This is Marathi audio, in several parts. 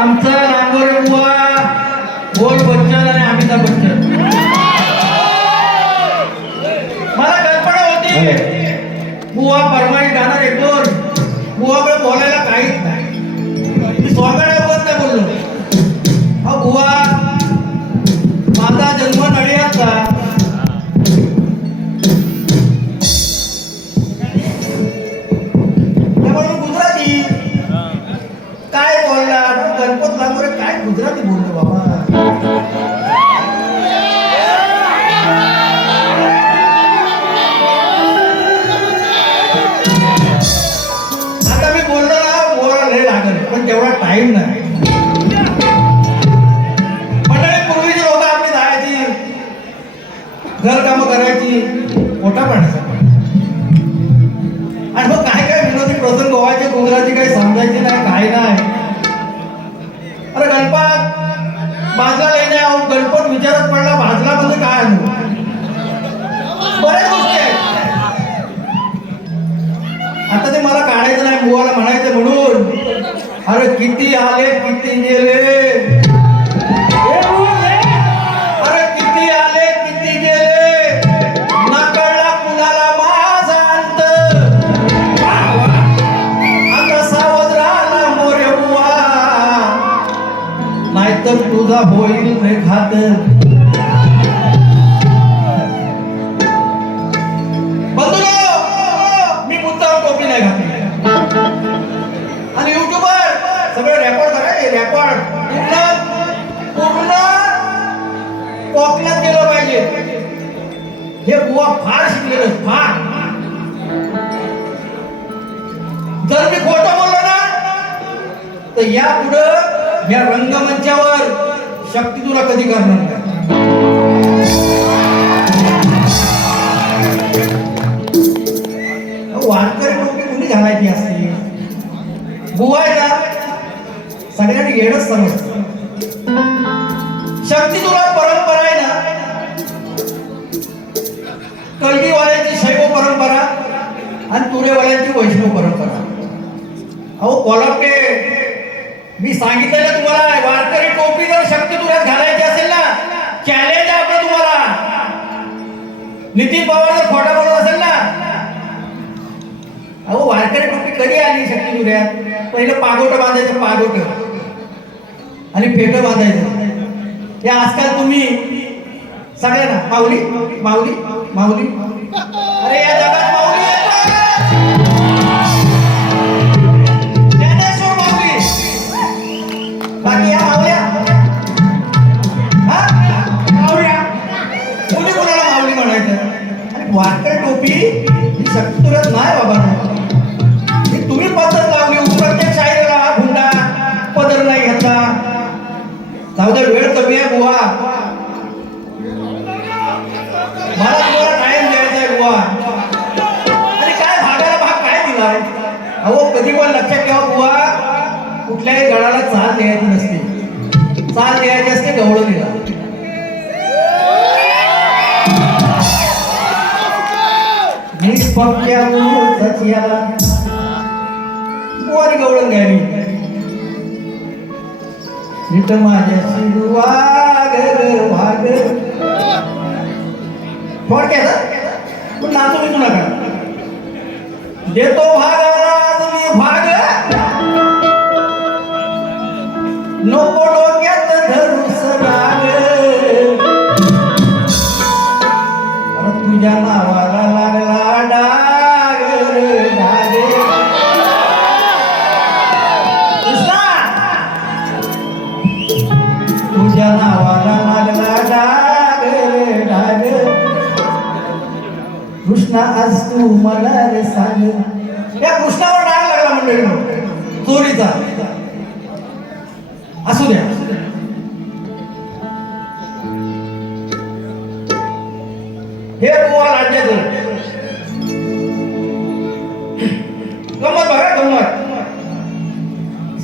आमचा नांगोरे बुवा बोल बच्चन आणि अमिताभ बच्चन. मला कल्पना होती बुवा फरमाईश गाणार एक दोन, बुवाकडे बोलायला काहीच नाही. मी स्वागताबद्दल नाही बोललो. अहो बुवा, माझा जन्म नडियादचा. त्यामुळे गुजराती काय बोलला गणपत नांगोरे, काय गुजराती बोललो बाबा. आता मी बोललो ना बोलायला लय लागल, पण तेवढा टाइम नाही. मंडळी, पूर्वीची लोक आपली जायची, घर कामं करायची, मोठा पाण्याचा. आणि मग काय काय विनोदी प्रसंग व्हायचे, गुजराती काही समजायचे नाही, काय नाही. अरे गणपत भाजला नाही, गणपत विचारत पडला भाजला म्हणजे काय अनुभव, बऱ्याच गोष्टी आहेत. आता ते मला काढायचं नाही, बुवाला म्हणायचं म्हणून. अरे किती आले किती गेले, अरे किती आले किती गेले, ना कळला कुणाला माझा अंत. आता सावध राहा मोरे बुवा, नाहीतर तुझा होईल रे घात. मी मुद्दाम टोपी नाही घातली. आणि युट्यूबवर सगळे रेकॉर्ड करायचे, रेकॉर्ड पूर्ण कोकणात गेलं पाहिजे. हे बुवा फार शिकलेलं, फार. जर मी खोटं बोललो ना तर या पुढं या रंगमंचावर शक्ती तुला कधी करणार नाही. वारकरी टोपी कुणी घालायची असते, बुवा आहे ना सगळ्यांनी घेणंच समजतं. शक्ती तुला परंपरा आहे ना, कलगीवाल्यांची शैव परंपरा आणि तुरेवाल्यांची वैष्णव परंपरा. अहो कोल्हापे, मी सांगितलं ना तुम्हाला, वारकरी टोपी जर शक्ती तुला घालायची असेल ना, चॅलेंज आहे आपलं तुम्हाला. नितीन पवार जर खोटा बोलत असेल ना, अहो वारकरी टोपी कधी आली शक्ती तुऱ्यात? पहिलं पागोट बांधायचं, पागोट आणि फेट बांधायचं. हे आजकाल तुम्ही सगळ्यांना माऊली माऊली माऊली, अरे या जगात माऊली ज्ञानेश्वर माऊली, बाकी या माऊल्या माऊल्या, कोणी कोणाला माऊली म्हणायचं. आणि वारकरी टोपी ही शक्ती तुऱ्यात नाही बाबा. तुम्ही पद्धत लावली, प्रत्येक शाळेला हुंडा पदर नाही घेतला. जाऊ दे, वेळ कमी आहे बुवा, मला तुम्हाला टाइम द्यायचा आहे बुवा. आणि काय भागाला भाग काय दिलाय? अहो कधी पण लक्षात ठेवा बुवा, कुठल्याही गडाला चाल द्यायची नसते, चाल द्यायची असते गवळण दिला. मी पक्क्या सचियाला बुवारी गवळण द्यावी. नीट माझ्याशी वाग वाग, थोडक्यात पण नाचू मी तुला का देतो भागाला तुम्ही भाग, नको डोक्यात धरूस राग. तुझ्या नावाला लागला डाग डाग. तुझ्या नावाला लागला डाग डाग. कृष्णा आज तू मला रे सांग. या कृष्णावर डाग लागला मंडळी चोरीचा. असू द्या, हे बुवा राज्याचं गमत बघा, गमत.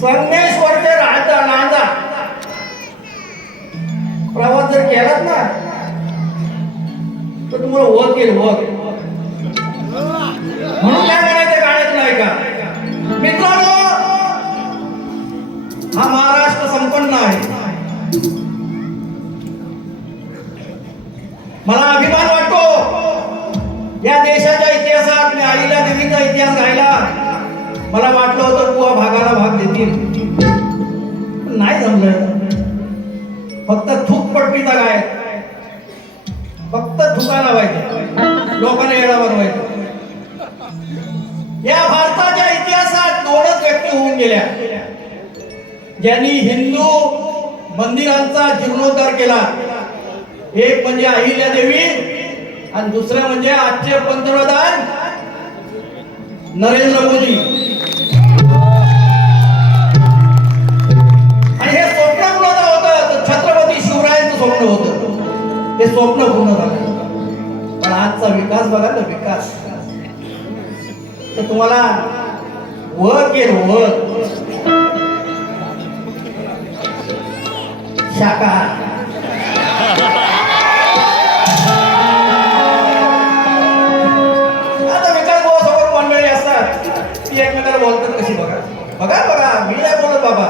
संगमेश्वरचे राजा लांजा प्रवास जर केलात ना तर तुम्हाला वग येईल, वग. म्हणून काय म्हणायचं गाण्यात नाही का मित्रांनो, हा महाराष्ट्र मला वाटलं होतं बुवा भागाला भाग देतील, नाही जमलं. फक्त थूक पट्टीचा काय, फक्त थुका लावायचे, लोकांना येडा बनवायचं. या भारताच्या इतिहासात दोनच व्यक्ती होऊन गेल्या ज्यांनी हिंदू मंदिरांचा जीर्णोद्धार केला. एक म्हणजे अहिल्यादेवी आणि दुसरं म्हणजे आजचे पंतप्रधान नरेंद्र मोदी. आणि हे स्वप्न कुणाचं होतं तर छत्रपती शिवरायांचं स्वप्न होतं. ते स्वप्न पूर्ण झालं. पण आजचा विकास बघा ना, विकास तर तुम्हाला वर्क येईल, वर्क शाखा. आता विकास भाऊ सोबत मंडळी असतात, ती एकमेकाला बोलतात कशी बघा बघा बघा. मी नाही बोलत बाबा.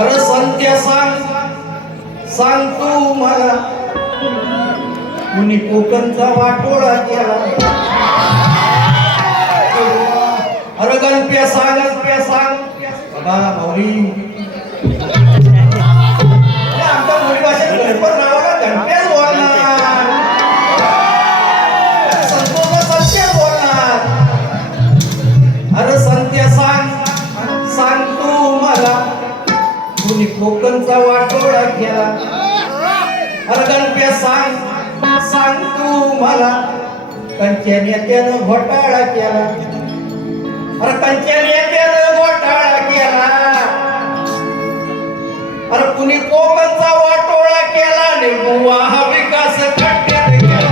अरे संत्या सांग तू मला, कुणी कोकणचा वाटोळा केला. अरे गणप्या सांग बाबा माऊली. आमच्या मुली भाषेत गणपत नावाला गणप्याच बोलणार, संतोषला सत्याच बोलणार. अरे संत्या सांग तू मला, कुणी कोकणचा वाटोळा केला. अरे गणप्या सांग तू मला, कंच्या नेत्यानं घोटाळा केला. अरे कंच्या नेत्यानं घोटाळा केला. अरे कुणी कोकणचा वाटोळा केला आणि बुवा हा विकास खड्ड्यात गेला.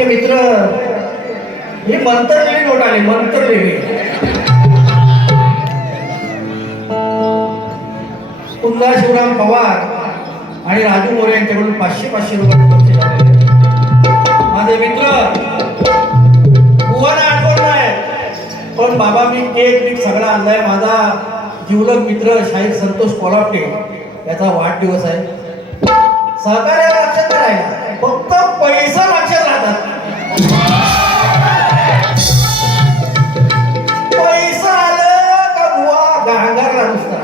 मित्र हे मंत्रलेली नोट आली, मंत्रलेली. पुन्हा शिवराम पवार आणि राजू मोरे यांच्याकडून 500 रुपये झाले. माझे मित्र बुवाना आठवण नाही, पण बाबा मी केक सगळा आणलाय. माझा जीवलग मित्र शाहीर संतोष कोल्हाटे याचा वाढदिवस आहे. सहकार्याला लक्षात राहिला, फक्त पैसा लक्षात राहतात. पैसा आलं का बुवा गांगारला नुसता.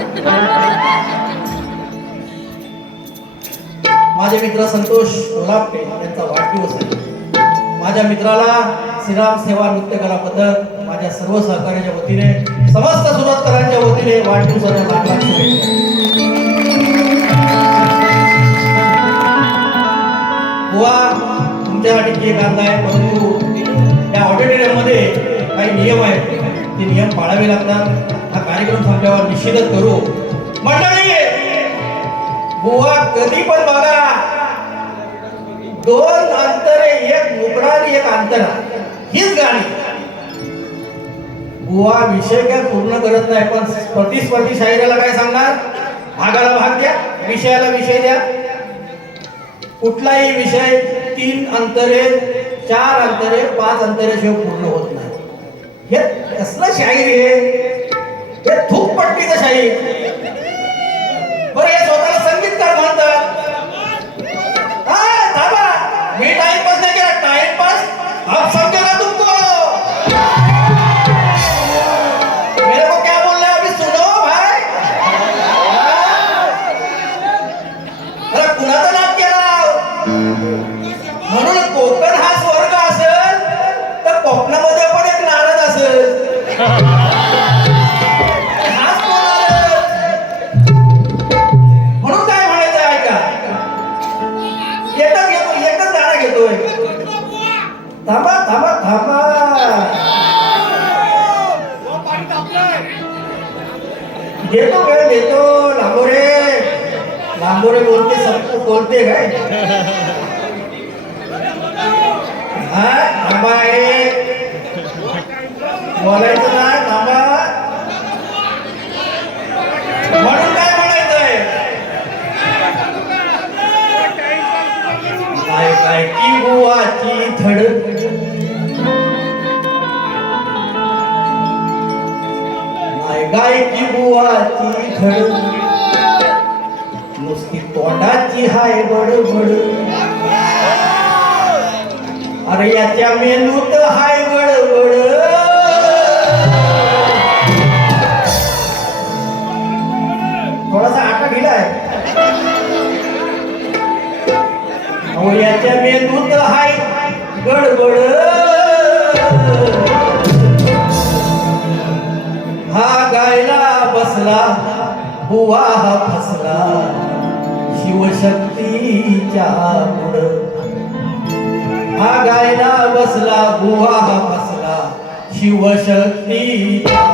माझे मित्र संतोष कोल्हाटे यांचा वाढदिवस आहे. माझ्या मित्राला श्रीराम सेवा नृत्य कला पद्धत माझ्या सर्व सहकार्याच्या वतीने, समस्त सुरतकरांच्या वतीने वाढदिवसाच्या लाख लाख शुभेच्छा. बुवा तुमच्यासाठी केक आणलाय, परंतु या ऑडिटोरियम मध्ये काही नियम आहेत, ते नियम पाळावे लागतात. हा कार्यक्रम संपल्यावर निश्चितच करू. मंडळी बुवा कधी पण बघा, 2 अंतरे, एक मुकडा आणि एक अंतरा, हीच गाणी. बुवा विषय काय पूर्ण करत नाही, पण प्रतिस्पर्धी शाहिराला काय सांगणार, भागाला भाग द्या, विषयाला विषय द्या. कुठलाही विषय 3 अंतरे, 4 अंतरे, 5 अंतरेशिवाय पूर्ण होत नाही. हे कसलं शाहीर हे थूक पट्टीचं शाहीर. बरं हे स्वतःला संगीतकार म्हणतात. मी म्हणून कोकण हा स्वर्ग असेल तर कोकणामध्ये पण एक नारद असेल. हाच तो नारद. म्हणून काय म्हणायचं ऐका, एकच गाणं घेतोय. थांबा थांबा थांबा, घेतो वेळ घेतो. लांबोरे बोलते सबको बोलते काय. हा थांबा, बोलायचं ना, थांबा. म्हणून काय म्हणायचंय, काय काय की बुवाची धड, गायकी बुवाची धड, नुसती तोंडाची हाय बडबड. अरे याच्या मेंदूत हाय बडबड. थोडासा आटा ढिला आहे. अहो याच्या मेंदूत हाय गडबड. हा गायला बसला बुवा हा फसला शिवशक्तीच्या पुढं. हा गायला बसला बुवा हा फसला शिवशक्तीच्या.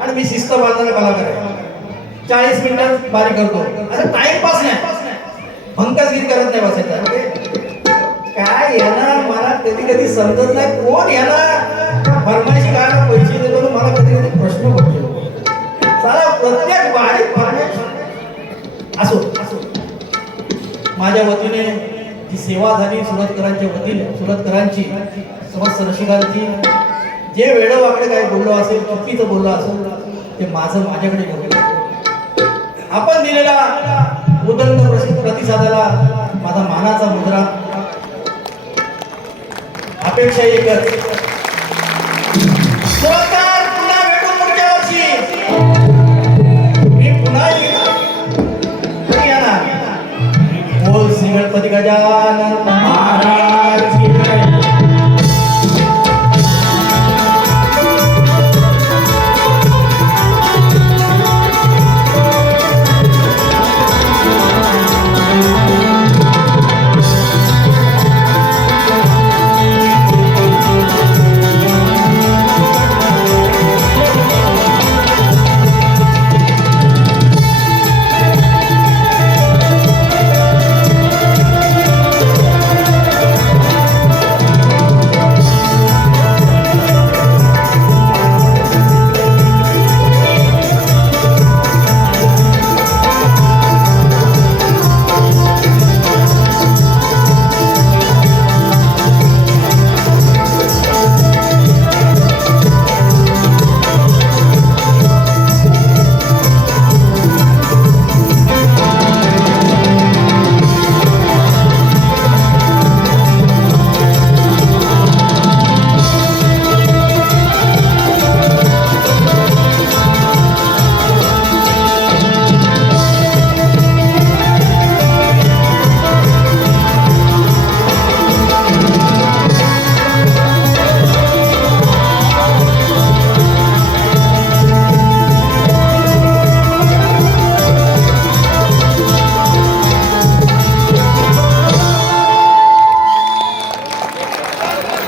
आणि मी शिस्त बांधणारा कलाकार आहे. 40 मिनिटात बारी करतो. असं टाइमपास नाही, भंकस गीत करत नाही बसायचं. काय येणार मला कधी कधी समजत नाही. कोण येणार फरमाईशी गायला पैसे देतो ना, मला कधी कधी प्रश्न पडतो. सारा प्रत्येक बारी फरमाईश असो. माझ्या वतीने जी सेवा झाली सुरतकरांच्या वतीने, सुरतकरांची समस्त रसिकांची, जे वेळं वाकडे काय बोललो असेल, चुकीचं बोललो असेल, ते माझ्याकडे घेऊन आपण दिलेला उदंड प्रतिसादाला माझा मानाचा मुद्रा. अपेक्षा एकच, पुन्हा भेटू पुढच्या वर्षी. मी पुन्हा येणार. बोल श्री गणपती गजानन महाराज.